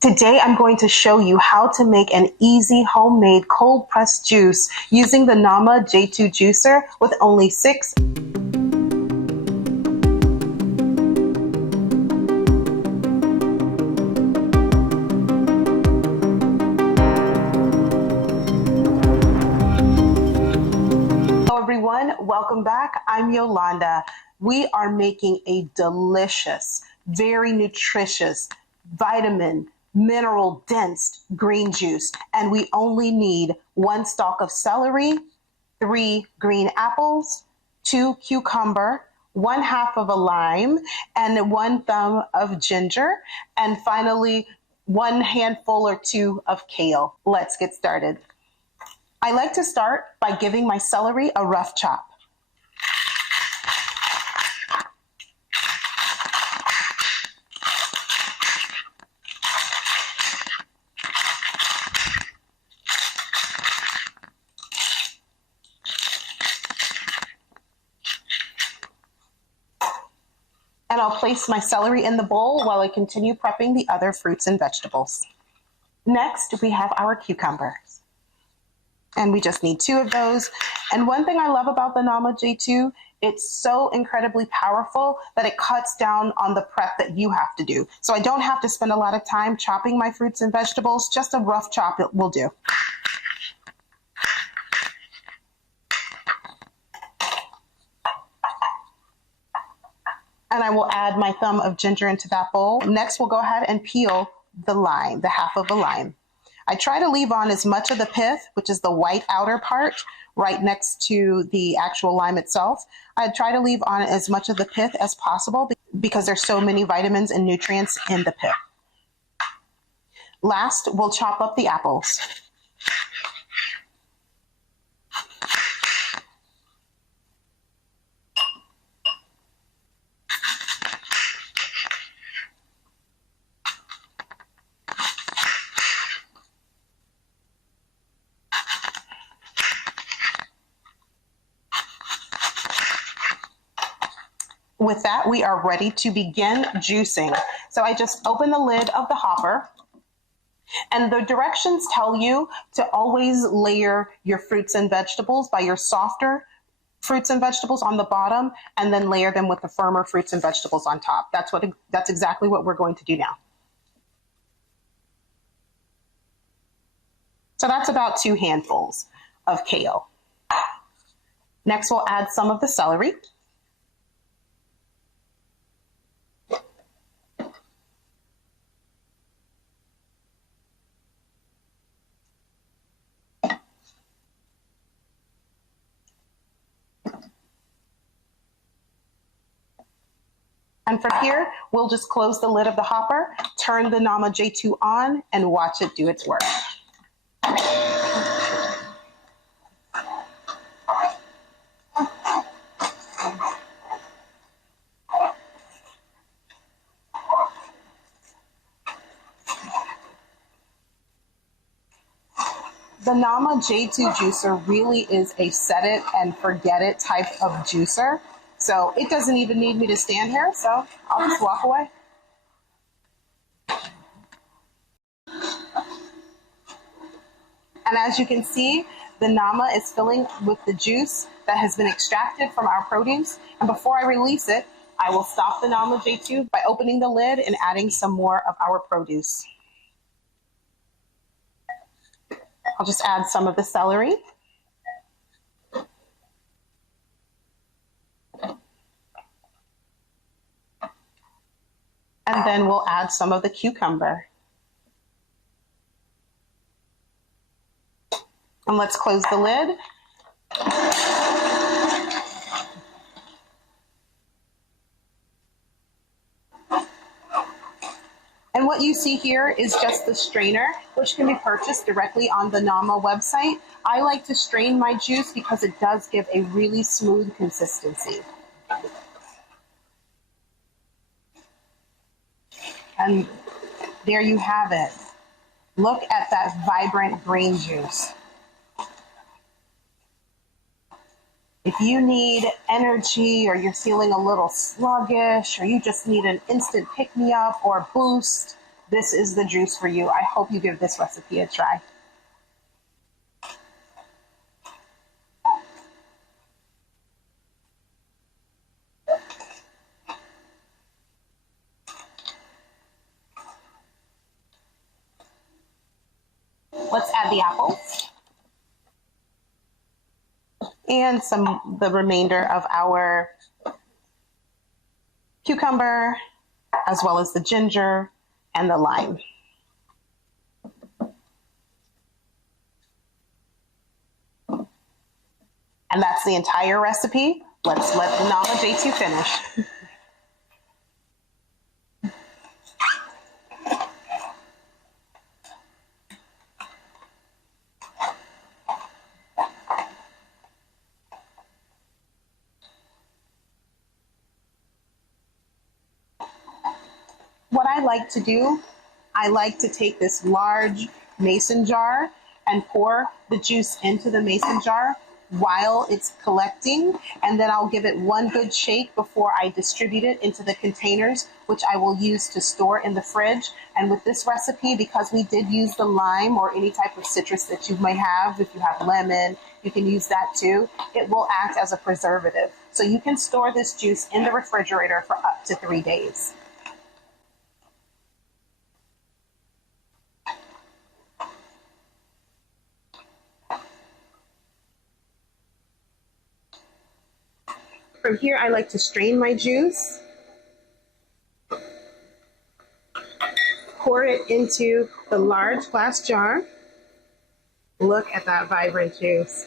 Today, I'm going to show you how to make an easy homemade cold pressed juice using the Nama J2 juicer with only 6. Hello everyone, welcome back. I'm Yolanda. We are making a delicious, very nutritious, vitamin, mineral dense green juice, and we only need 1 stalk of celery, 3 green apples, 2 cucumber, 1/2 of a lime, and 1 thumb of ginger, and finally 1 handful or 2 of kale. Let's get started. I like to start by giving my celery a rough chop. And I'll place my celery in the bowl while I continue prepping the other fruits and vegetables. Next, we have our cucumbers. And we just need 2 of those. And one thing I love about the Nama J2, it's so incredibly powerful that it cuts down on the prep that you have to do. So I don't have to spend a lot of time chopping my fruits and vegetables, just a rough chop will do. And I will add my thumb of ginger into that bowl. Next, we'll go ahead and peel the lime, the 1/2 of a lime. I try to leave on as much of the pith, which is the white outer part, right next to the actual lime itself. I try to leave on as much of the pith as possible because there's so many vitamins and nutrients in the pith. Last, we'll chop up the apples. With that, we are ready to begin juicing. So I just open the lid of the hopper, and the directions tell you to always layer your fruits and vegetables by your softer fruits and vegetables on the bottom, and then layer them with the firmer fruits and vegetables on top. That's exactly what we're going to do now. So that's about 2 handfuls of kale. Next, we'll add some of the celery. And from here, we'll just close the lid of the hopper, turn the Nama J2 on, and watch it do its work. The Nama J2 juicer really is a set it and forget it type of juicer. So it doesn't even need me to stand here, so I'll just walk away. And as you can see, the Nama is filling with the juice that has been extracted from our produce. And before I release it, I will stop the Nama J2 by opening the lid and adding some more of our produce. I'll just add some of the celery. And then we'll add some of the cucumber. And let's close the lid. And what you see here is just the strainer, which can be purchased directly on the Nama website. I like to strain my juice because it does give a really smooth consistency. And there you have it. Look at that vibrant green juice. If you need energy, or you're feeling a little sluggish, or you just need an instant pick-me-up or boost, this is the juice for you. I hope you give this recipe a try. Let's add the apples and the remainder of our cucumber, as well as the ginger and the lime. And that's the entire recipe. Let's let the Nama J2 finish. What I like to do, I like to take this large mason jar and pour the juice into the mason jar while it's collecting, and then I'll give it one good shake before I distribute it into the containers, which I will use to store in the fridge. And with this recipe, because we did use the lime or any type of citrus that you might have, if you have lemon, you can use that too, it will act as a preservative. So you can store this juice in the refrigerator for up to 3 days. From here, I like to strain my juice, pour it into the large glass jar. Look at that vibrant juice.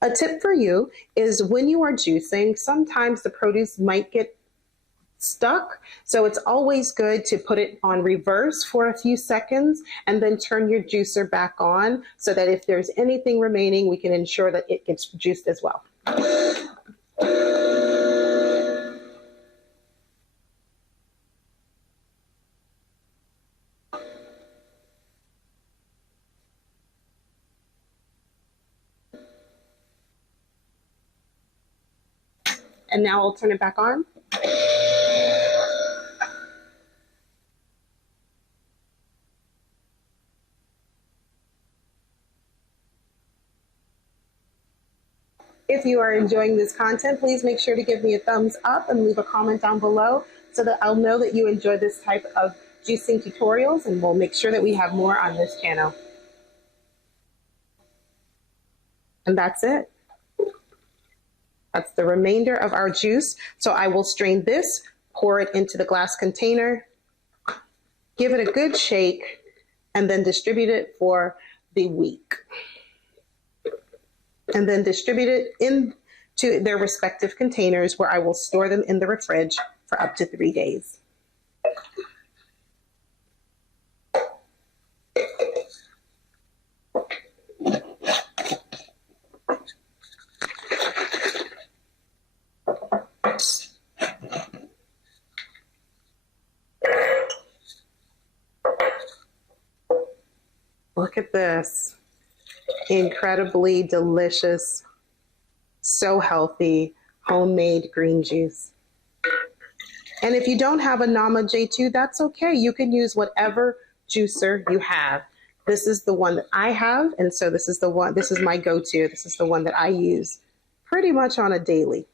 A tip for you is when you are juicing, sometimes the produce might get stuck. So it's always good to put it on reverse for a few seconds and then turn your juicer back on so that if there's anything remaining, we can ensure that it gets juiced as well. And now I'll turn it back on. If you are enjoying this content, please make sure to give me a thumbs up and leave a comment down below so that I'll know that you enjoy this type of juicing tutorials, and we'll make sure that we have more on this channel. And that's it. That's the remainder of our juice. So I will strain this, pour it into the glass container, give it a good shake, and then distribute it for the week. And then distribute it into their respective containers where I will store them in the fridge for up to 3 days. Look at this. Incredibly delicious, so healthy, homemade green juice. And if you don't have a Nama J2, that's okay. You can use whatever juicer you have. This is the one that I have, and so this is my go-to. This is the one that I use pretty much on a daily.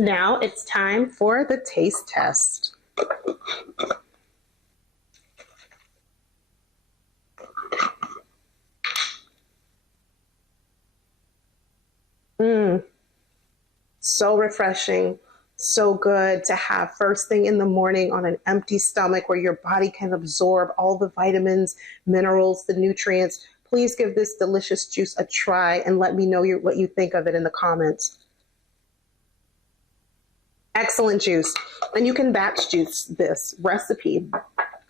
Now it's time for the taste test. So refreshing, so good to have first thing in the morning on an empty stomach where your body can absorb all the vitamins, minerals, the nutrients. Please give this delicious juice a try and let me know what you think of it in the comments. Excellent juice. And you can batch juice this recipe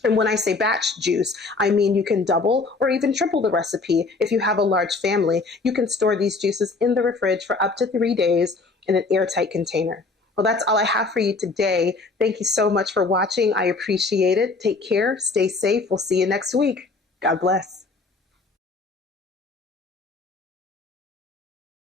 And when I say batch juice, I mean you can double or even triple the recipe. If you have a large family, you can store these juices in the fridge for up to 3 days in an airtight container. Well, that's all I have for you today. Thank you so much for watching. I appreciate it. Take care. Stay safe. We'll see you next week. God bless.